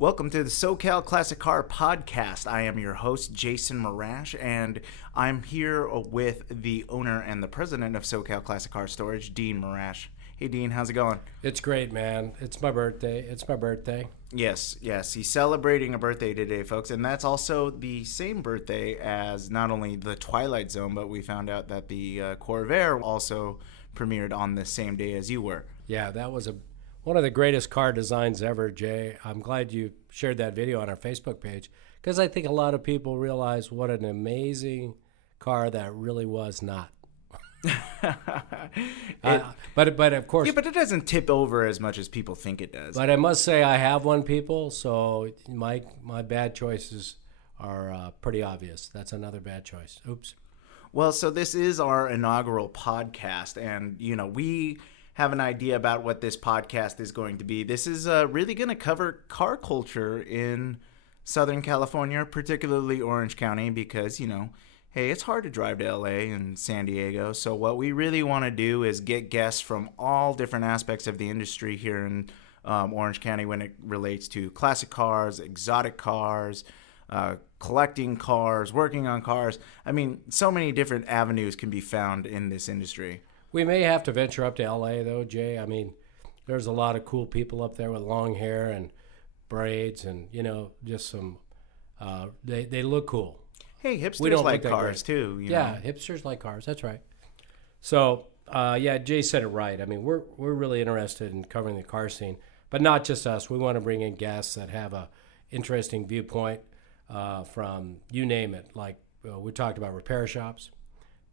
Welcome to the Socal Classic Car Podcast. I am your host, Jason Morash, and I'm here with the owner and the president of Socal Classic Car Storage, Dean Morash. Hey, Dean, how's it going? It's great, man. It's my birthday. Yes. He's celebrating a birthday today, folks, and that's also the same birthday as not only the Twilight Zone, but we found out that the Corvair also premiered on the same day as you were. Yeah, that was one of the greatest car designs ever, Jay. I'm glad you shared that video on our Facebook page because I think a lot of people realize what an amazing car that really was not. But of course, yeah, but it doesn't tip over as much as people think it does. But I must say I have one, people, so my bad choices are pretty obvious. That's another bad choice. Oops. Well, so this is our inaugural podcast, and we have an idea about what this podcast is going to be. This is really going to cover car culture in Southern California, particularly Orange County, because, hey, it's hard to drive to LA and San Diego. So what we really want to do is get guests from all different aspects of the industry here in Orange County when it relates to classic cars, exotic cars, collecting cars, working on cars. I mean, so many different avenues can be found in this industry. We may have to venture up to LA, though, Jay. I mean, there's a lot of cool people up there with long hair and braids and, just some, they look cool. Hey, hipsters like cars, too. Yeah, hipsters like cars. That's right. So, Jay said it right. I mean, we're really interested in covering the car scene, but not just us. We want to bring in guests that have a interesting viewpoint from, you name it. Like we talked about repair shops,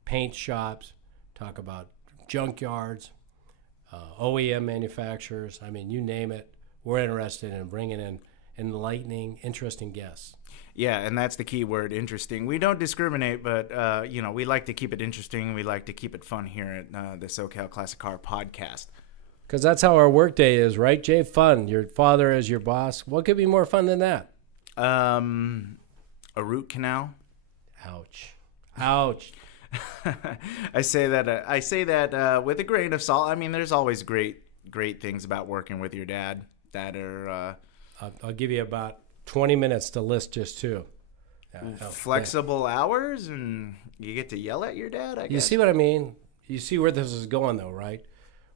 paint shops, talk about junkyards, OEM manufacturers. I mean, you name it. We're interested in bringing in enlightening, interesting guests. Yeah, and that's the key word, interesting. We don't discriminate, but, we like to keep it interesting. We like to keep it fun here at the SoCal Classic Car Podcast. Because that's how our workday is, right, Jay? Fun. Your father is your boss. What could be more fun than that? A root canal. Ouch. I say that with a grain of salt. I mean, there's always great things about working with your dad that are. I'll give you about 20 minutes to list just two. Flexible hours, and you get to yell at your dad. I guess. You see what I mean? You see where this is going, though, right?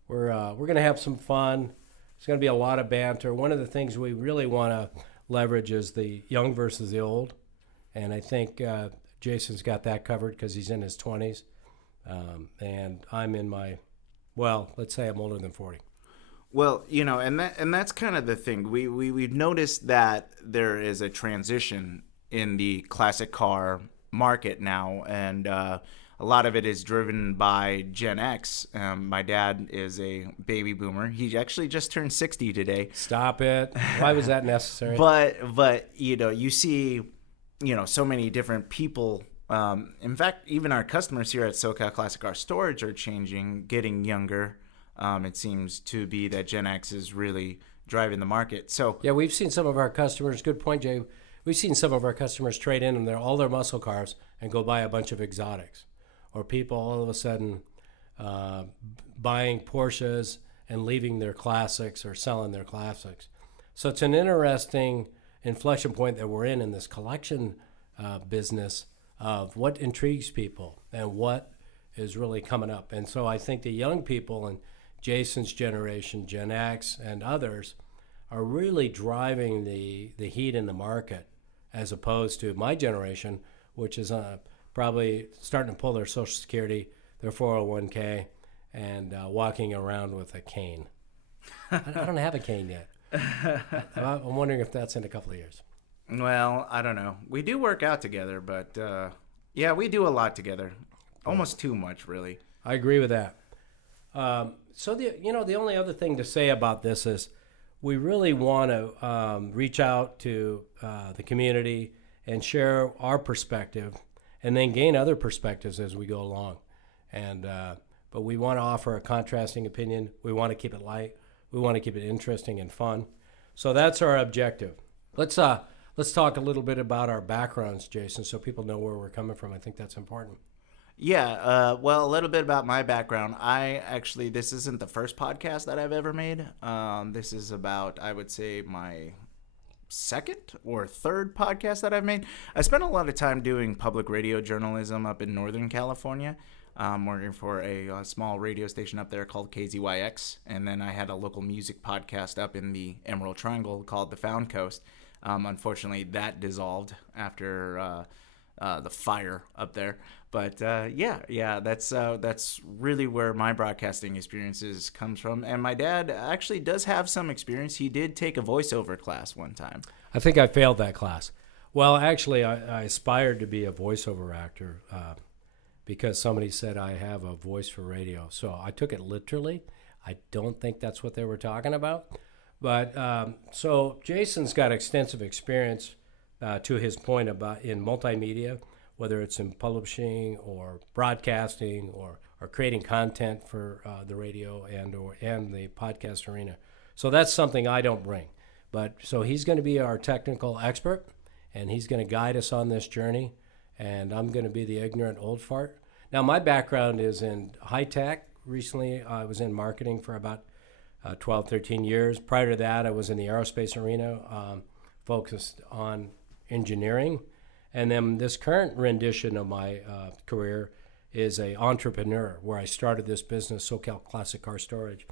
We're going to have some fun. There's going to be a lot of banter. One of the things we really want to leverage is the young versus the old, and I think Jason's got that covered because he's in his 20s, and I'm in my, let's say I'm older than 40. Well, and that's kind of the thing. We've noticed that there is a transition in the classic car market now, and a lot of it is driven by Gen X. My dad is a baby boomer. He actually just turned 60 today. Stop it. Why was that necessary? But you see, so many different people. In fact, even our customers here at SoCal Classic Car Storage are changing, getting younger. It seems to be that Gen X is really driving the market. So yeah, we've seen some of our customers. Good point, Jay. We've seen some of our customers trade in all their muscle cars and go buy a bunch of exotics, or people all of a sudden buying Porsches and leaving their classics or selling their classics. So it's an interesting inflection point that we're in this collection business of what intrigues people and what is really coming up. And so I think the young people and Jason's generation, Gen X, and others are really driving the heat in the market, as opposed to my generation, which is probably starting to pull their Social Security, their 401k, and walking around with a cane. I don't have a cane yet. I'm wondering if that's in a couple of years. Well, I don't know. We do work out together, but we do a lot together. Almost too much, really. I agree with that. So the only other thing to say about this is we really want to reach out to the community and share our perspective, and then gain other perspectives as we go along. And but we want to offer a contrasting opinion. We want to keep it light. We want to keep it interesting and fun. So that's our objective. Let's talk a little bit about our backgrounds, Jason, so people know where we're coming from. I think that's important. Yeah, well, a little bit about my background. This isn't the first podcast that I've ever made. This is about, I would say, my second or third podcast that I've made. I spent a lot of time doing public radio journalism up in Northern California, working for a small radio station up there called KZYX. And then I had a local music podcast up in the Emerald Triangle called The Found Coast. Unfortunately, that dissolved after the fire up there. But that's really where my broadcasting experiences comes from. And my dad actually does have some experience. He did take a voiceover class one time. I think I failed that class. Well, actually, I aspired to be a voiceover actor because somebody said I have a voice for radio. So I took it literally. I don't think that's what they were talking about. But so Jason's got extensive experience, to his point, about in multimedia, whether it's in publishing or broadcasting or creating content for the radio and the podcast arena. So that's something I don't bring. But so he's going to be our technical expert, and he's going to guide us on this journey, and I'm going to be the ignorant old fart. Now, my background is in high tech. Recently, I was in marketing for about 12, 13 years. Prior to that, I was in the aerospace arena, focused on engineering. And then this current rendition of my career is an entrepreneur, where I started this business, Socal Car Storage,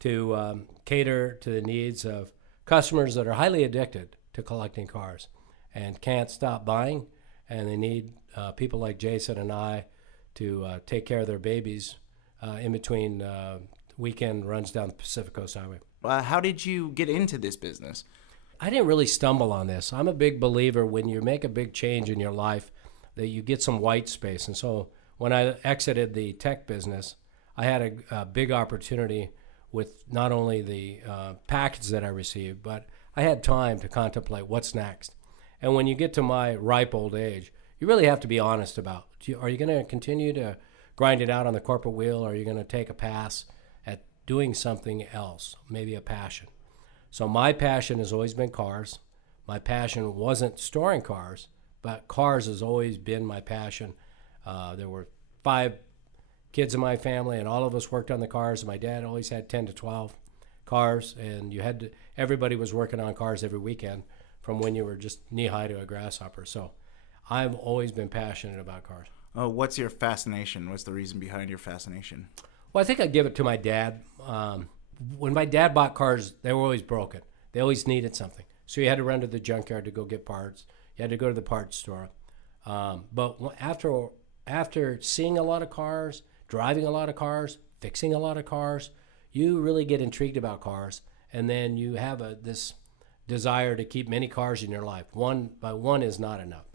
to cater to the needs of customers that are highly addicted to collecting cars and can't stop buying. And they need people like Jason and I to take care of their babies in between weekend runs down the Pacific Coast Highway. How did you get into this business? I didn't really stumble on this. I'm a big believer when you make a big change in your life that you get some white space. And so when I exited the tech business, I had a big opportunity with not only the package that I received, but I had time to contemplate what's next. And when you get to my ripe old age, you really have to be honest about, are you going to continue to grind it out on the corporate wheel, or are you going to take a pass at doing something else, maybe a passion? So my passion has always been cars. My passion wasn't storing cars, but cars has always been my passion. There were 5 kids in my family, and all of us worked on the cars. My dad always had 10 to 12 cars, and everybody was working on cars every weekend from when you were just knee-high to a grasshopper. So I've always been passionate about cars. Oh, what's your fascination? What's the reason behind your fascination? Well, I think I give it to my dad. When my dad bought cars, they were always broken. They always needed something. So you had to run to the junkyard to go get parts. You had to go to the parts store. But after seeing a lot of cars, driving a lot of cars, fixing a lot of cars, you really get intrigued about cars. And then you have this desire to keep many cars in your life. One by one is not enough.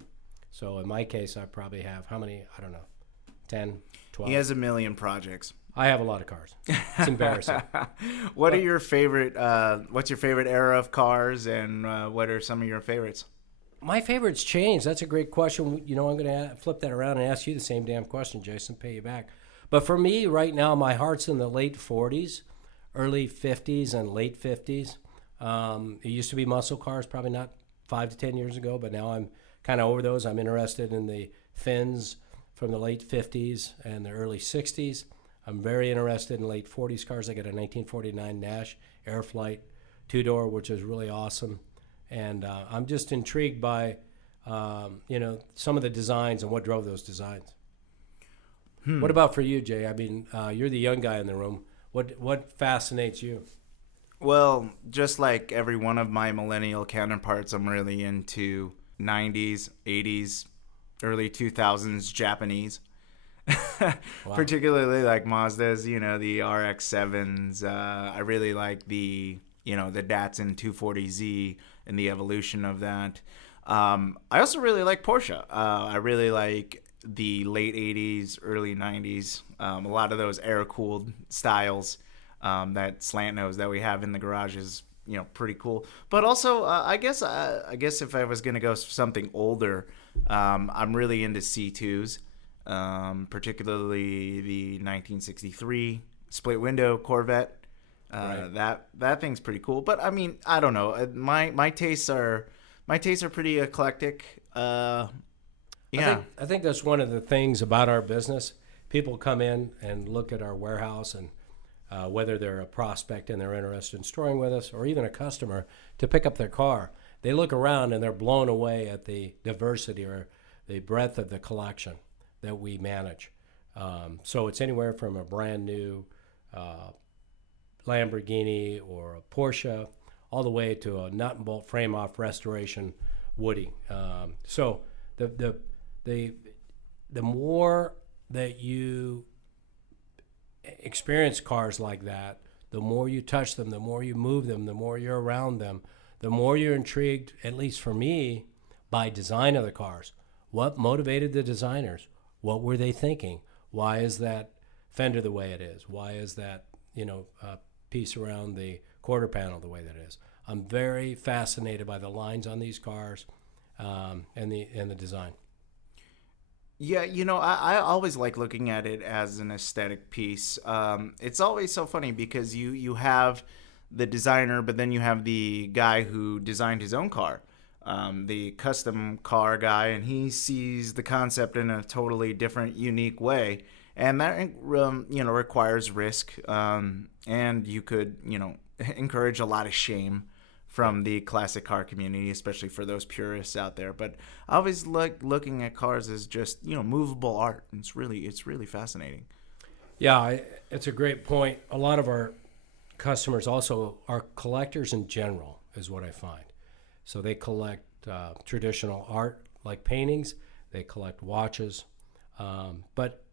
So in my case, I probably have, how many? I don't know, 10, 12. He has a million projects. I have a lot of cars. It's embarrassing. What's your favorite era of cars, and what are some of your favorites? My favorites change. That's a great question. I'm going to flip that around and ask you the same damn question, Jason, pay you back. But for me right now, my heart's in the late 40s, early 50s, and late 50s. It used to be muscle cars, probably not 5 to 10 years ago, but now I'm kind of over those. I'm interested in the Finns from the late 50s and the early 60s. I'm very interested in late 40s cars. I got a 1949 Nash Airflight 2-door, which is really awesome. And I'm just intrigued by, some of the designs and what drove those designs. What about for you, Jay? I mean, you're the young guy in the room. What fascinates you? Well, just like every one of my millennial counterparts, I'm really into 90s, 80s, early 2000s Japanese. Wow. Particularly like Mazda's, the RX-7s. I really like the Datsun 240Z and the evolution of that. I also really like Porsche. I really like the late 80s, early 90s. A lot of those air-cooled styles, that slant nose that we have in the garage is, pretty cool. But also, I guess if I was going to go something older, I'm really into C2s. Particularly the 1963 split window Corvette. Right. That thing's pretty cool. But I mean, I don't know. My tastes are pretty eclectic. Yeah. I think that's one of the things about our business. People come in and look at our warehouse, and whether they're a prospect and they're interested in storing with us, or even a customer to pick up their car, they look around and they're blown away at the diversity or the breadth of the collection that we manage. So it's anywhere from a brand new Lamborghini or a Porsche all the way to a nut and bolt frame off restoration Woody. So the more that you experience cars like that, the more you touch them, the more you move them, the more you're around them, the more you're intrigued, at least for me, by design of the cars. What motivated the designers? What were they thinking? Why is that fender the way it is? Why is that, piece around the quarter panel the way that it is? I'm very fascinated by the lines on these cars and the design. Yeah, I always like looking at it as an aesthetic piece. It's always so funny because you have the designer, but then you have the guy who designed his own car, the custom car guy, and he sees the concept in a totally different, unique way. And that, requires risk, and you could, encourage a lot of shame from the classic car community, especially for those purists out there. But I always like looking at cars as just, movable art. It's really fascinating. Yeah, it's a great point. A lot of our customers also are collectors in general, is what I find. So they collect traditional art like paintings. They collect watches. But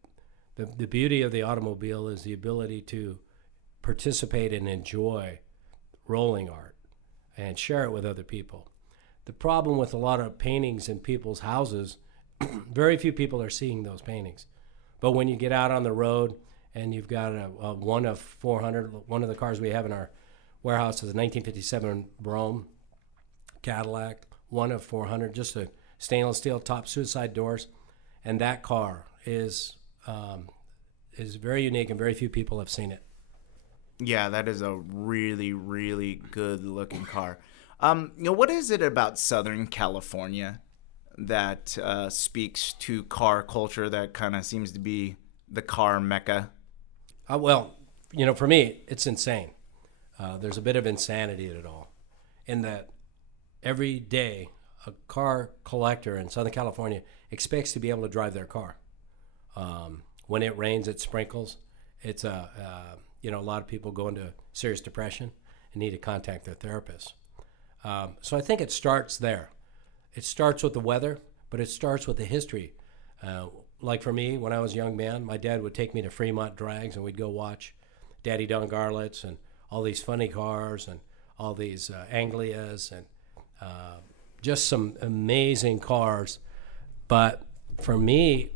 the beauty of the automobile is the ability to participate and enjoy rolling art and share it with other people. The problem with a lot of paintings in people's houses, very few people are seeing those paintings. But when you get out on the road and you've got a one of 400, one of the cars we have in our warehouse is a 1957 Brougham Cadillac, one of 400, just a stainless steel top suicide doors. And that car is very unique and very few people have seen it. Yeah, that is a really, really good looking car. What is it about Southern California that speaks to car culture that kind of seems to be the car mecca? Well, for me, it's insane. There's a bit of insanity in it all, in that every day a car collector in Southern California expects to be able to drive their car. When it rains, it sprinkles. It's a lot of people go into serious depression and need to contact their therapist. So I think it starts there. It starts with the weather, but it starts with the history. Like for me, when I was a young man, my dad would take me to Fremont Drags and we'd go watch Daddy Don Garlits and all these funny cars and all these Anglias and just some amazing cars. But for me,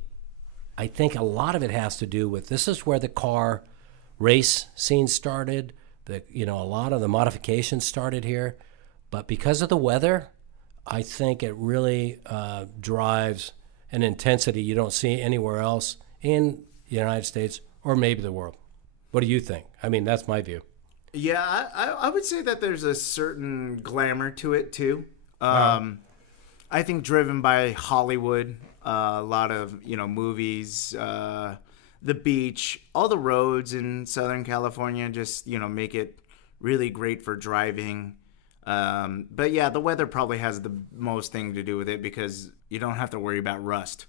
I think a lot of it has to do with this is where the car race scene started. A lot of the modifications started here. But because of the weather, I think it really drives an intensity you don't see anywhere else in the United States or maybe the world. What do you think? I mean, that's my view. Yeah, I would say that there's a certain glamour to it, too. I think driven by Hollywood, a lot of, movies, the beach, all the roads in Southern California just, make it really great for driving. But yeah, the weather probably has the most thing to do with it because you don't have to worry about rust.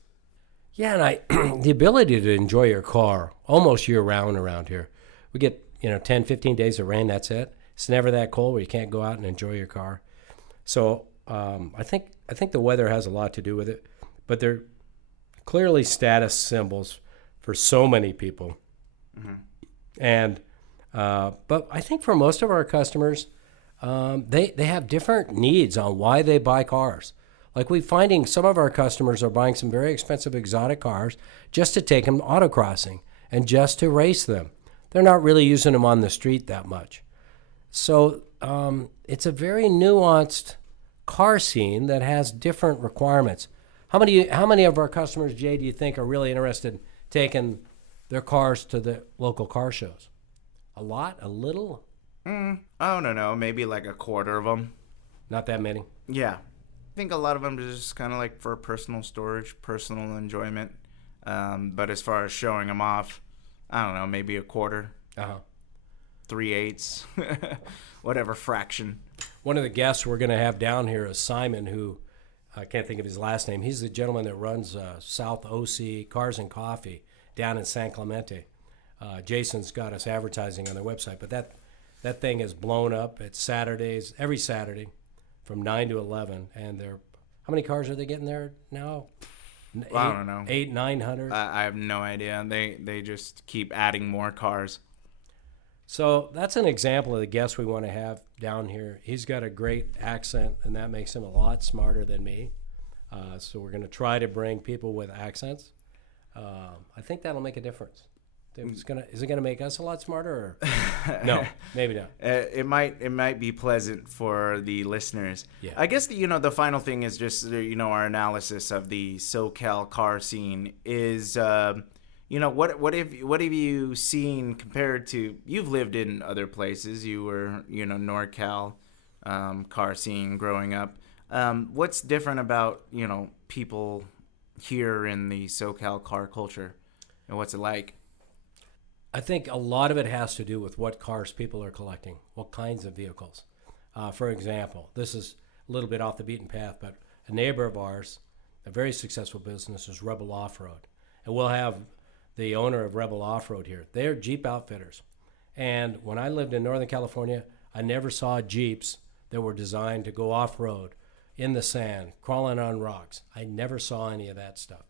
Yeah, and the ability to enjoy your car almost year-round around here. We get, 10, 15 days of rain, that's it. It's never that cold where you can't go out and enjoy your car. So I think the weather has a lot to do with it, but they're clearly status symbols for so many people. Mm-hmm. And but I think for most of our customers, they have different needs on why they buy cars. Like we're finding some of our customers are buying some very expensive exotic cars just to take them autocrossing and just to race them. They're not really using them on the street that much. So it's a very nuanced car scene that has different requirements. How many of our customers, Jay, do you think are really interested in taking their cars to the local car shows? A lot? A little? I don't know. Maybe like a quarter of them. Not that many? Yeah. I think a lot of them are just kind of like for personal storage, personal enjoyment. But as far as showing them off, I don't know, maybe a quarter. Uh-huh. 3/8, whatever fraction. One of the guests we're going to have down here is Simon, who I can't think of his last name. He's the gentleman that runs South OC Cars and Coffee down in San Clemente. Jason's got us advertising on their website, but that thing is blown up. It's Saturdays, every Saturday from 9 to 11. And how many cars are they getting there now? I don't know. 800, 900? I have no idea. They just keep adding more cars. So that's an example of the guest we want to have down here. He's got a great accent, and that makes him a lot smarter than me. So we're going to try to bring people with accents. I think that'll make a difference. Is it going to make us a lot smarter? Or? No, maybe not. It might be pleasant for the listeners. Yeah. I guess the final thing is just our analysis of the Socal car scene is. What have you seen compared to, you've lived in other places, you were, NorCal car scene growing up. What's different about, people here in the SoCal car culture, and what's it like? I think a lot of it has to do with what cars people are collecting, what kinds of vehicles. For example, this is a little bit off the beaten path, but a neighbor of ours, a very successful business, is Rebel Off-Road. And we'll have the owner of Rebel Off-Road here. They're Jeep outfitters. And when I lived in Northern California, I never saw Jeeps that were designed to go off-road in the sand, crawling on rocks. I never saw any of that stuff.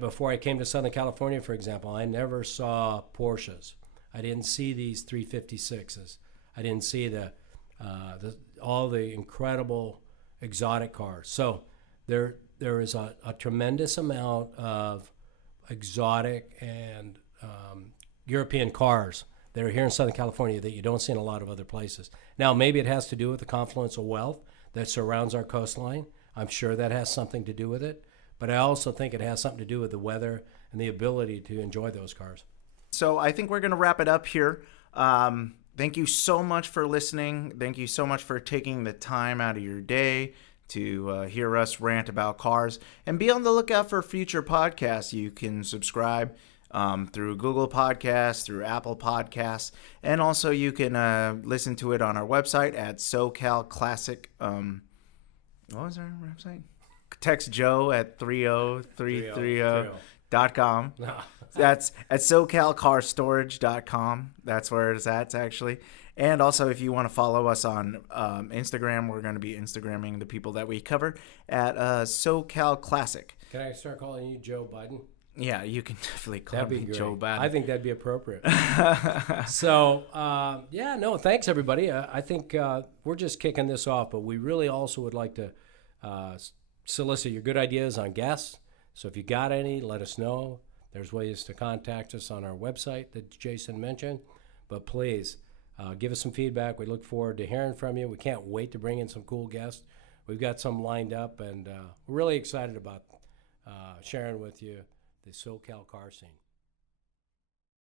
Before I came to Southern California, for example, I never saw Porsches. I didn't see these 356s. I didn't see all the incredible exotic cars. So there is a tremendous amount of exotic and European cars that are here in Southern California that you don't see in a lot of other places. Now, maybe it has to do with the confluence of wealth that surrounds our coastline. I'm sure that has something to do with it. But I also think it has something to do with the weather and the ability to enjoy those cars. So I think we're going to wrap it up here. Thank you so much for listening. Thank you so much for taking the time out of your day to hear us rant about cars. And be on the lookout for future podcasts. You can subscribe through Google Podcasts, through Apple Podcasts, and also you can listen to it on our website at Socal Classic. What was our website? Text Joe at 30330.com. No. That's at SoCalCarStorage.com. That's where it's at, actually. And also, if you want to follow us on Instagram, we're going to be Instagramming the people that we cover at Socal Classic. Can I start calling you Joe Biden? Yeah, you can definitely call me Joe Biden. I think that'd be appropriate. So, thanks, everybody. I think we're just kicking this off, but we really also would like to solicit your good ideas on guests. So if you got any, let us know. There's ways to contact us on our website that Jason mentioned. But please, give us some feedback. We look forward to hearing from you. We can't wait to bring in some cool guests. We've got some lined up, and we're really excited about sharing with you the Socal Car Scene.